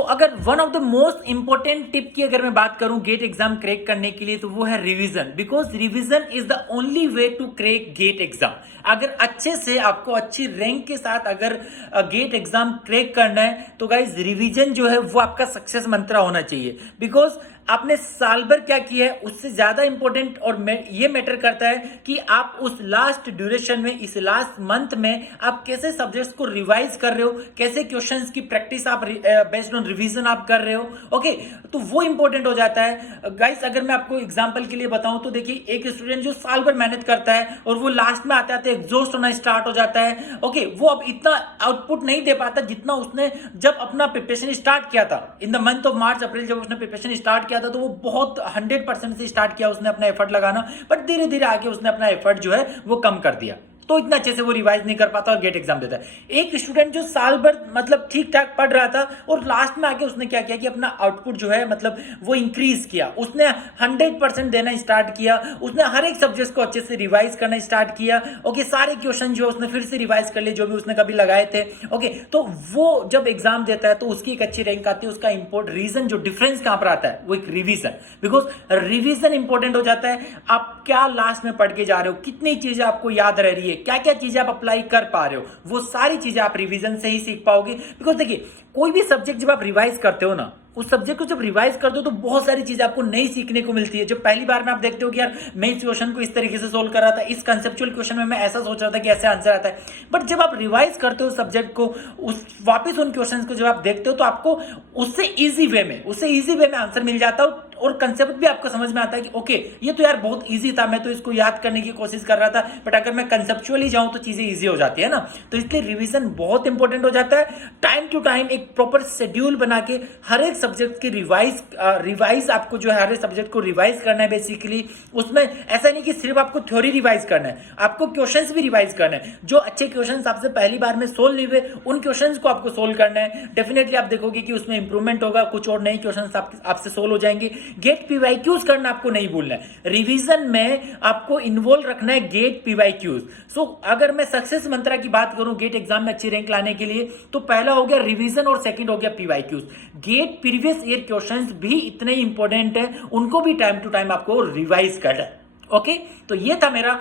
अगर one of the most important tip की अगर मैं बात करूं गेट एग्जाम क्रैक करने के लिए, तो वो है revision. Because revision is the only way to crack GATE exam. अगर अच्छे से आपको अच्छी रैंक के साथ अगर गेट एग्जाम क्रैक करना है, तो गाइज रिवीजन जो है वो आपका सक्सेस मंत्र होना चाहिए। बिकॉज आपने साल भर क्या किया है उससे ज्यादा इंपॉर्टेंट और ये मैटर करता है कि आप उस लास्ट ड्यूरेशन में, इस लास्ट मंथ में आप कैसे सब्जेक्ट्स को रिवाइज कर रहे हो, कैसे क्वेश्चंस की प्रैक्टिस आप बेस्ड ऑन रिवीजन आप कर रहे हो। ओके, तो वो इंपॉर्टेंट हो जाता है गाइस। अगर मैं आपको एग्जांपल के लिए बताऊं तो देखिए, एक स्टूडेंट जो साल भर मेहनत करता है और वो लास्ट में आते आते एग्जॉस्ट होना स्टार्ट हो जाता है। ओके, वो अब इतना आउटपुट नहीं दे पाता जितना उसने जब अपना प्रिपरेशन स्टार्ट किया था in the month of March April. जब उसने प्रिपरेशन स्टार्ट किया था तो वो बहुत 100% से स्टार्ट किया उसने अपना एफर्ट लगाना, बट धीरे धीरे आगे उसने अपना एफर्ट जो है वो कम कर दिया, तो इतना अच्छे से वो रिवाइज नहीं कर पाता और गेट एग्जाम देता है। एक स्टूडेंट जो साल भर मतलब ठीक ठाक पढ़ रहा था और लास्ट में आके उसने क्या किया कि अपना आउटपुट जो है मतलब वो इंक्रीज किया, उसने 100% देना स्टार्ट किया, उसने हर एक सब्जेक्ट को अच्छे से रिवाइज करना स्टार्ट किया। ओके, सारे क्वेश्चन जो उसने फिर से रिवाइज कर लिए जो भी उसने कभी लगाए थे। ओके, तो वो जब एग्जाम देता है तो उसकी एक अच्छी रैंक आती है। उसका इंपोर्ट रीजन जो डिफरेंस कहां पर आता है वो एक रिवीजन। बिकॉज रिवीजन इंपॉर्टेंट हो जाता है। आप क्या लास्ट में पढ़ के जा रहे हो, कितनी चीजें आपको याद रह रही है, क्या क्या चीजें आप अप्लाई कर पा रहे हो, वो सारी चीजें आप रिवीजन से ही सीख पाओगे। बिकॉज देखिए, कोई भी सब्जेक्ट जब आप रिवाइज करते हो ना, उस सब्जेक्ट को जब रिवाइज करते हो तो बहुत सारी चीजें आपको नई सीखने को मिलती है। जब पहली बार में आप देखते हो कि यार मैं इस क्वेश्चन को इस तरीके से सोल्व कर रहा था, इस कंसेप्चुअल क्वेश्चन में मैं ऐसा सोच रहा था कि ऐसे आंसर आता है, बट जब आप रिवाइज करते हो सब्जेक्ट को, उस वापस उन क्वेश्चंस को जब आप देखते हो तो आपको उससे इजी वे में आंसर मिल जाता है और कंसेप्ट भी आपको समझ में आता है कि ओके ये तो यार बहुत इजी था, मैं तो इसको याद करने की कोशिश कर रहा था, बट अगर मैं कंसेप्चुअली जाऊं तो चीजें इजी हो जाती है ना। तो इसलिए रिवीजन बहुत इंपॉर्टेंट हो जाता है। टाइम टू टाइम एक प्रॉपर शेड्यूल बना के हर एक सब्जेक्ट की रिवाइज आपको जो है हर एक सब्जेक्ट को रिवाइज करना है बेसिकली। उसमें ऐसा नहीं कि सिर्फ आपको थ्योरी रिवाइज करना है, आपको क्वेश्चंस भी रिवाइज करना है। जो अच्छे क्वेश्चंस आपसे पहली बार में सोल्व नहीं हुए उन क्वेश्चंस को आपको सोल्व करना है। डेफिनेटली आप देखोगे कि उसमें इंप्रूवमेंट होगा, कुछ और नए क्वेश्चंस आपसे सोल्व हो जाएंगे। गेट पीवाईक्यूज करना आपको नहीं भूलना है। रिवीजन में आपको इन्वॉल्व रखना है गेट पीवाईक्यूज। सो अगर मैं सक्सेस मंत्रा की बात करूं गेट एग्जाम में अच्छी रैंक लाने के लिए, तो पहला हो गया रिवीजन और सेकंड हो गया PYQs. GATE previous year questions भी इतने इंपॉर्टेंट है, उनको भी टाइम टू टाइम आपको रिवाइज करना है। ओके, तो ये था मेरा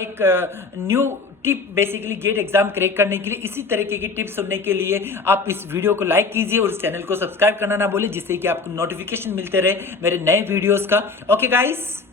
एक new tip basically GATE exam crack करने के लिए। इसी तरीके की टिप्स सुनने के लिए आप इस वीडियो को लाइक कीजिए और इस चैनल को सब्सक्राइब करना ना भूलिए, जिससे कि आपको नोटिफिकेशन मिलते रहे मेरे नए वीडियोस का। Okay guys.